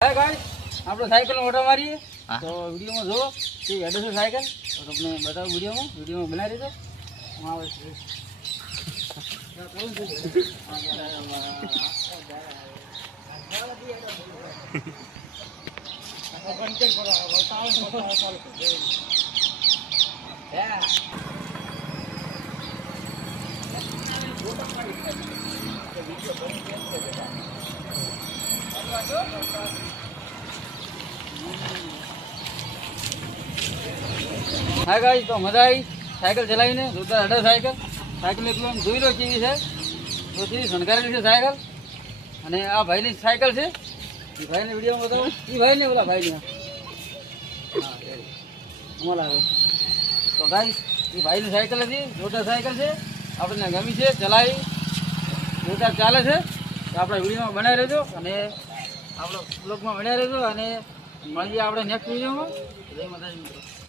Hi guys आप लोग cycle में ऑटो मारिए तो वीडियो में जो कि हेड से साइकिल और अपने बताओ वीडियो में बना रही तो वहाँ हाय गाइस तो मजा आई साइकिल चलाવીને જોતા હડે સાયકલ એકલો આમ જોઈ લો કેવી છે તો કેવી શણગારેલી છે સાયકલ અને આ ભાઈની સાયકલ છે એ ભાઈને વિડીયોમાં બતાવો એ ભાઈને બોલા ભાઈને હા મોલા તો ગાઈસ એ ભાઈની સાયકલ હતી જોતા સાયકલ છે આપણને ગમી છે ચલાવી જોતા ચાલે છે તો આપણા વિડીયોમાં બનાવી રહેજો અને આપણો બ્લોગમાં બનાવી રહેજો અને મળીએ આપણે નેક્સ્ટ વિડીયોમાં જય માતાજી મિત્રો।